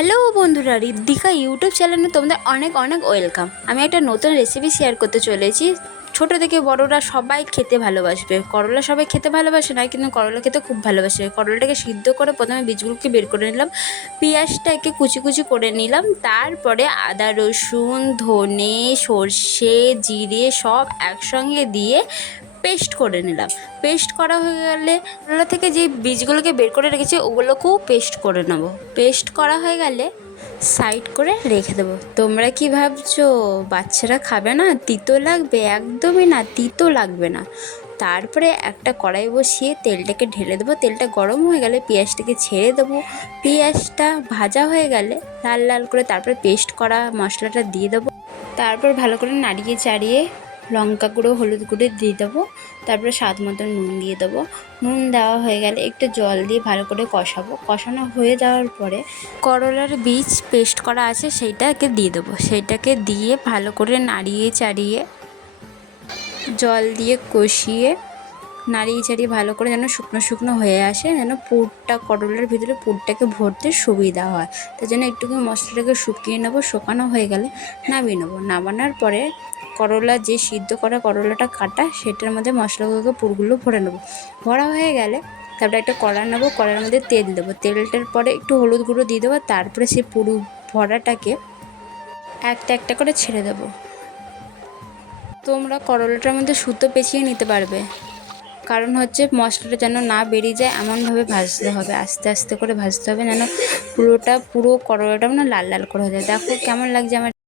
Hello বন্ধুরা, Riddhika YouTube চ্যানেলে তোমাদের অনেক অনেক ওয়েলকাম। আমি একটা নতুন রেসিপি শেয়ার করতে চলেছি। ছোটো থেকে বড়রা সবাই খেতে ভালোবাসবে। করলা সবাই খেতে ভালোবাসে না, কিন্তু করলা খেতে খুব ভালোবাসে। করলাটাকে সিদ্ধ করে প্রথমে বীজগুলোকে বের করে নিলাম, পেঁয়াজটাকে কুচি কুচি করে নিলাম, তারপরে আদা রসুন ধনে সর্ষে জিরে সব একসঙ্গে দিয়ে পেস্ট করে নিলাম। পেস্ট করা হয়ে গেলে করলা থেকে যে বীজগুলোকে বের করে রেখেছি ওগুলোকেও পেস্ট করে নেব। পেস্ট করা হয়ে গেলে সাইড করে রেখে দেবো। তোমরা কি ভাবছো বাচ্চারা খাবে না, তিতো লাগবে? একদমই না, তিতো লাগবে না। তারপরে একটা কড়াই বসিয়ে তেলটাকে ঢেলে দেবো। তেলটা গরম হয়ে গেলে পেঁয়াজটাকে ছেড়ে দেবো। পেঁয়াজটা ভাজা হয়ে গেলে লাল লাল করে তারপরে পেস্ট করা মশলাটা দিয়ে দেবো। তারপর ভালো করে নাড়িয়ে চাড়িয়ে লঙ্কা গুঁড়ো হলুদ গুঁড়ো দিয়ে দেবো। তারপরে স্বাদ মতো নুন দিয়ে দেবো। নুন দেওয়া হয়ে গেলে একটু জল দিয়ে ভালো করে কষাবো। কষানো হয়ে যাওয়ার পরে করলার বীজ পেস্ট করা আছে সেইটাকে দিয়ে দেবো। সেইটাকে দিয়ে ভালো করে নাড়িয়ে চাড়িয়ে জল দিয়ে কষিয়ে নাড়িয়ে চাড়িয়ে ভালো করে যেন শুকনো শুকনো হয়ে আসে, যেন পুরটা করলার ভিতরে পুরটাকে ভরতে সুবিধা হয়। তার জন্য একটুকু মশলাটাকে শুকিয়ে নেবো। শুকানো হয়ে গেলে নামিয়ে নেবো। নামানোর পরে করলা যে সিদ্ধ করা করলাটা কাটা সেটার মধ্যে মশলাগুলোকে পুরগুলো ভরে নেবো। ভরা হয়ে গেলে তারপরে একটা কড়া নেবো। কড়ার মধ্যে তেল দেবো। তেলটার পরে একটু হলুদ গুঁড়ো দিয়ে দেবো। তারপরে সেই পুরু ভরাটাকে একটা একটা করে ছেড়ে দেবো। তোমরা করলাটার মধ্যে সুতো পেঁচিয়ে নিতে পারবে, কারণ হচ্ছে মশলাটা যেন না বেরিয়ে যায় এমনভাবে ভাজতে হবে। আস্তে আস্তে করে ভাজতে হবে, যেন পুরো করলাটা মানে লাল লাল করে হয়ে যায়। দেখো কেমন লাগছে আমার